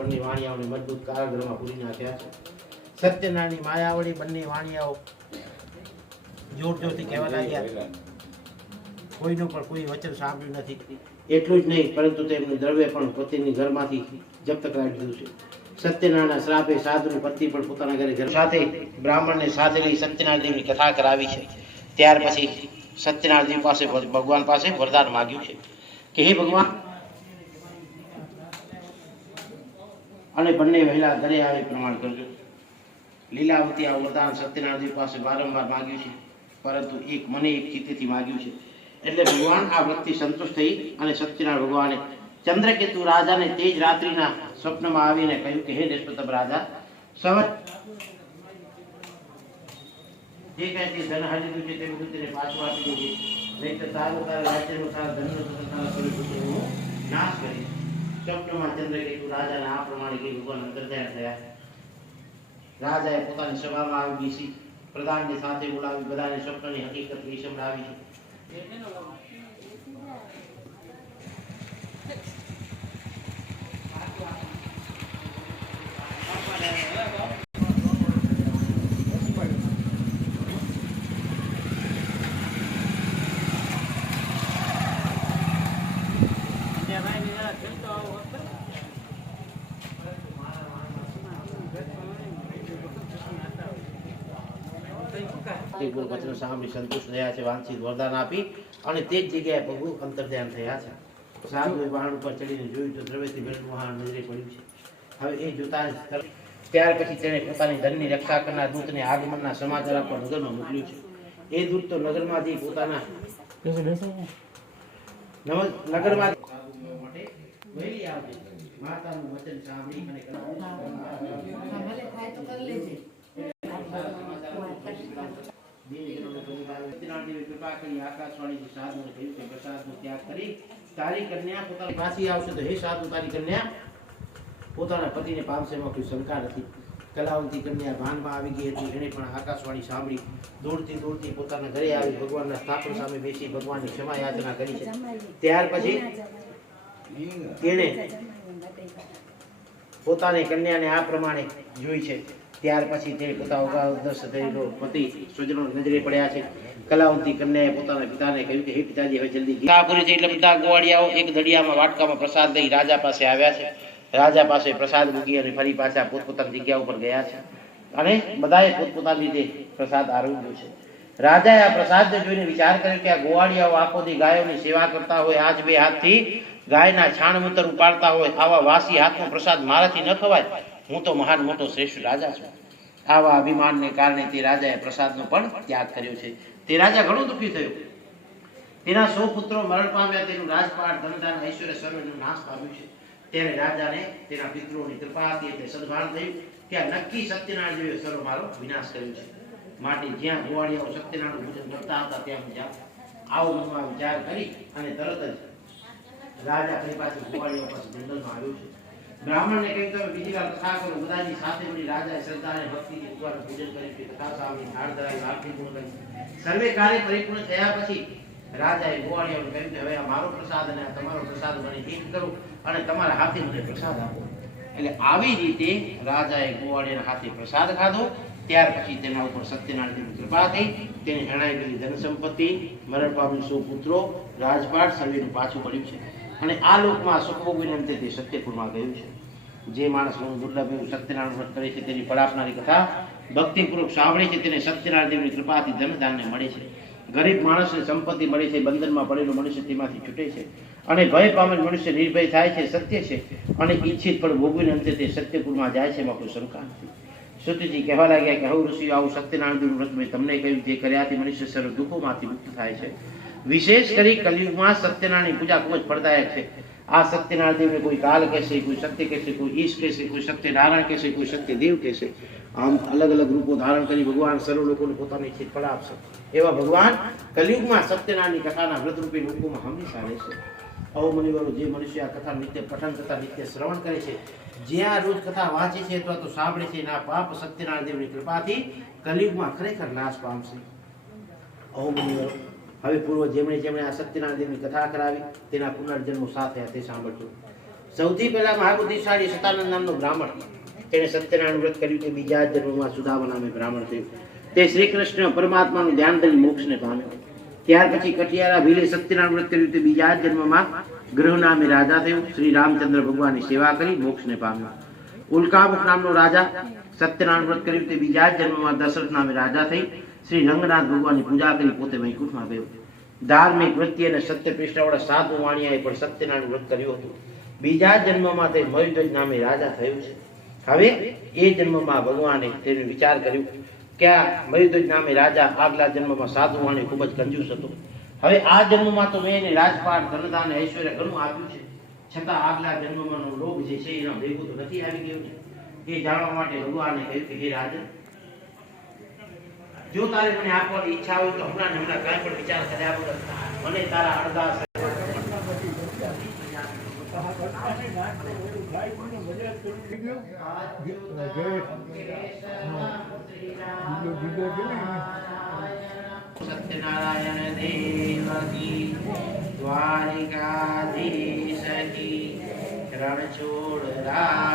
બંને વાણિયાઓને મજબૂત કારાગૃહમાં પૂરી નાખ્યા છે. સત્યનારાયણની માયાવળી બંને વાણિયાઓ જોર જોરથી કહેવા લાગ્યા. કોઈનું પણ કોઈ વચન સાંભળ્યું નથી. એટલું જ નહીં, પરંતુ તેમનું દ્રવ્ય પણ પતિની ઘરમાંથી જપ્ત કરાવી દીધું છે. સત્યનારાયણના શ્રાપે સાધુની પત્ની પણ પોતાના ઘરે ઘર સાથે બ્રાહ્મણને સાથે લઈ સત્યનારાયણ કથા કરાવી છે. ત્યાર પછી સત્યનારાયણ પાસે ભગવાન પાસે વરદાન માગ્યું છે કે, હે ભગવાન અને બંને વહેલા ઘરે આવી પ્રમાણ કરજો. લીલાવતી આ વરદાન સત્યનારાયણજી પાસે વારંવાર માગ્યું છે, પરંતુ એક મને એક ચિત્તથી માગ્યું છે. એટલે ભગવાન આ વૃત્તિ સંતુષ્ટ થઈ અને સત્યનારાયણ ભગવાને ચંદ્રકેતુ રાજાને તે જ રાત્રિના સ્વપ્નમાં આવીને કહ્યું કે, હે નિષ્પતમ રાજા સવત જે કાંઈ તે ધન હાજર છે તે બધું તેને પાછું આપી દેજે. નહીં તો તારું, તારા રાજ્યનું, તારા ધનનો, તારા નાશ કરીશ. સ્વપ્નમાં ચંદ્રકેતુ રાજાને આ પ્રમાણે કીધું, ભગવાન અંતર્ધ્યાન થયા. રાજાએ પોતાની સભામાં આવી બેસી, પ્રધાનને સાથે બોલાવી, બધાને સ્વપ્નની હકીકત વિશે સંભળાવી છે તે ગુરુ વચન સાંભળી સંતુષ્ટ થયા છે વાંચિત વરદાન આપી અને તે જ જગ્યાએ પ્રભુ અંતર્ધ્યાન થયા છે. સાધુ વાહન ઉપર ચડીને જોયું તો દ્રવ્યથી ભરેલું મહાન નજરે પડ્યું છે. હવે એ જોતા ત્યાર પછી તેણે પોતાની ધનની રક્ષા કરનાર દૂતને આગમનના સમાચાર આપવા નગરમાં મોકલ્યું છે. એ દૂત તો નગરમાંથી પોતાના નગરમાં માતાનું વચન સાંભળી અને પોતાની પોતાના પામશે એમાં કોઈ શંકા કન્યા ભાનમાં પોતાના ઘરે આવી ભગવાનના સ્થાપન સામે બેસી ભગવાનની ક્ષમા કરી ત્યાર પછી તેણે પોતાની કન્યાને આ પ્રમાણે જોઈ છે. ત્યાર પછી તે પોતાના ઉગાદસ થયેલો પતિ સ્વજનો નજરે પડ્યા છે. કલાવંતી કન્યાએ પોતાના પિતાને કહ્યું કે, હે પિતાજી, હવે જલ્દી ગીતા પૂરી થઈ એટલે બધા ગોવાળિયાઓ એક દડિયામાં વાટકામાં પ્રસાદ લઈ રાજા પાસે આવ્યા છે. રાજા પાસે પ્રસાદ મૂકી અને ફરી પાછા પોતપોતાની જગ્યા ઉપર ગયા છે. અને બધાએ પોતપોતાની રીતે પ્રસાદ આરોગ્યો છે. રાજાએ આ પ્રસાદને જોઈને વિચાર કર્યો કે આ ગોવાળિયાઓ આખો દી ગાયોની સેવા કરતા હોય આજ બે હાથથી ગાયના છાણ મંતર ઉપાડતા હોય, આવા વાસી હાથનો પ્રસાદ મારાથી ન ખવાય. હું તો મહાન મોટો શ્રેષ્ઠ રાજા છું. આવા અભિમાનને કારણે તે રાજાએ પ્રસાદનો પણ ત્યાગ કર્યો છે. તે રાજા ઘણો દુઃખી થયો. તેના સો પુત્રો મરણ પામ્યા, તેનું રાજપાટ ધનધાન ઐશ્વર્ય સર્વનું નાશ પામ્યું છે. ત્યારે રાજાને તેના પિતૃઓની કૃપા હતી એટલે સદભાન થયું કે આ નક્કી સત્યનારાયણ જેવો સર્વ મારો વિનાશ કર્યો છે. માટે જ્યાં ગોવાળિયાઓ સત્યનારાયણ પૂજન કરતા હતા, ત્યાં હું જાઉં. આવો મનમાં વિચાર કરી અને તરત જ રાજા ફરી પાછું ગોવાળિયાઓ પાસે જંગલમાં આવ્યો છે. બ્રાહ્મણને કહ્યું તમે બીજી વાર કથા કરો, બધાની સાથે મળી રાજા અને ભક્તિથી ભગવાનનું પૂજન કરી કે કથા થાળ ધરાવી, આરતી પૂર્ણ કરી. સર્વે કાર્ય પરિપૂર્ણ થયા પછી રાજાએ ગોવાળિયાઓને કહ્યું કે હવે આ મારો પ્રસાદ અને તમારો પ્રસાદ મને એક કરો અને તમારા હાથે મને પ્રસાદ આપો. એટલે આવી રીતે રાજાએ ગોવાળિયાના હાથે પ્રસાદ ખાધો, ત્યાર પછી તેના ઉપર સત્યનારાયણની કૃપા થઈ, તેને જણાઈ ગયેલી ધન સંપત્તિ મરણ સો પુત્રો, રાજપાટ સર્વેનું પાછું પડ્યું છે. અને આ લોકમાં સુખભોગ તે સત્યપુરમાં ગયું છે, જે માણસ દુર્લભ એવું સત્યનારાયણ વ્રત કરે છે તેની પડાપનારી કથા ભક્તિપૂર્વક સાંભળે છે, તેને સત્યનારાયણ દેવની કૃપાથી ધનધાન્ય મળે છે. ગરીબ માણસને સંપત્તિ મળે છે, બંધનમાં પડેલો મનુષ્ય તેમાંથી છૂટે છે. અને ભય પામેલ મનુષ્ય નિર્ભય થાય છે, સત્ય છે. અને ઈચ્છિત પણ ભોગવીને અંતે તે સત્યપુરમાં જાય છે, એમાં કોઈ શંકા નથી. શ્રુતિજી કહેવા લાગ્યા કે હવ ઋષિ આવું સત્યનારાયણ વ્રત મેં તમને કહ્યું જે કર્યાથી મનુષ્ય સર્વ દુઃખોમાંથી મુક્ત થાય છે. વિશેષ કરી કલિયુગમાં સત્યનારાયણની પૂજા ખૂબ જ ફળદાયક છે. આ સત્યનારાયણ કોઈ કાલ કહેશે, કોઈ સત્ય કહેશે, કોઈ ઈશ કહેશે, કોઈ સત્યનારાયણ કહેશે, કોઈ સત્યદેવ કહેશે. આમ અલગ અલગ રૂપો ધારણ કરી ભગવાન સર્વ લોકોને પોતાની ઈચ્છિત ફળ આપશે. એવા ભગવાન કલિયુગમાં સત્યનારાયણની કથાના વ્રતરૂપી લોકોમાં હંમેશા રહેશે અહો મુનિવરો જે મનુષ્ય આ કથા નિત્ય પઠન તથા નિત્ય શ્રવણ કરે છે, જ્યાં રોજ કથા વાંચે છે અથવા તો સાંભળે છે, એના પાપ સત્યનારાયણ દેવની કૃપાથી કલિયુગમાં ખરેખર નાશ પામશે. અહો મુનિવરો હવે પૂર્વ જેમણે જેમણે આ સત્યનારાયણની કથા કરાવી, તેના પુનર્જન્મો સાથે તે સાંભળજો. સૌથી પહેલા મહાબુદ્ધિશાળી સતાનંદ નામનો બ્રાહ્મણ. તેણે સત્યનારાયણ વ્રત કર્યું તે બીજા જન્મમાં સુદામા નામે બ્રાહ્મણ થયું. તે શ્રી કૃષ્ણ પરમાત્માનું ધ્યાન ધરી મોક્ષને પામ્યો. ત્યાર પછી કટિયારા ભીલે સત્યનારાયણ વ્રત કર્યું તે બીજા જન્મમાં ગૃહ નામે રાજા થયું. શ્રી રામચંદ્ર ભગવાનની સેવા કરી મોક્ષને પામ્યો. ઉલ્કામુખ નામનો રાજા સત્યનારાયણ વ્રત કર્યું તે બીજા જન્મમાં દશરથ નામે રાજા થઈ. શ્રી રંગનાથ ભગવાનની પૂજા કરી પોતે વૈકુંઠમાં ગયો ધાર્મિક વૃત્તિ અને સત્ય પૃષ્ઠવાળા સાધુ વાણિયાએ પણ સત્યનારાયણ વ્રત કર્યું હતું. બીજા જન્મમાં તે મયુધ્વજ નામે રાજા થયું છે. હવે એ જન્મમાં ભગવાને તેનો વિચાર કર્યો કે આ મયુધ્વજ નામે રાજા આગલા જન્મમાં સાધુ વાણી ખૂબ જ કંજૂસ હતો. હવે આ જન્મમાં તો મેં એને રાજપાટ, ધનદાન ઐશ્વર્ય ઘણું આપ્યું છે. છતાં આગલા જન્મમાંનો રોગ જે છે એનો ભેગું તો નથી આવી ગયું ને. એ જાણવા માટે ભગવાને કહ્યું કે, હે રાજન જો તારે મને આપવાની ઈચ્છા હોય તો હમણાં ને હમણાં કાંઈ પણ વિચાર કર્યા વગર મને તારા અડધા સત્યનારાયણ દેવ કી દ્વારિકાધીશ કી, રણછોડ રાજ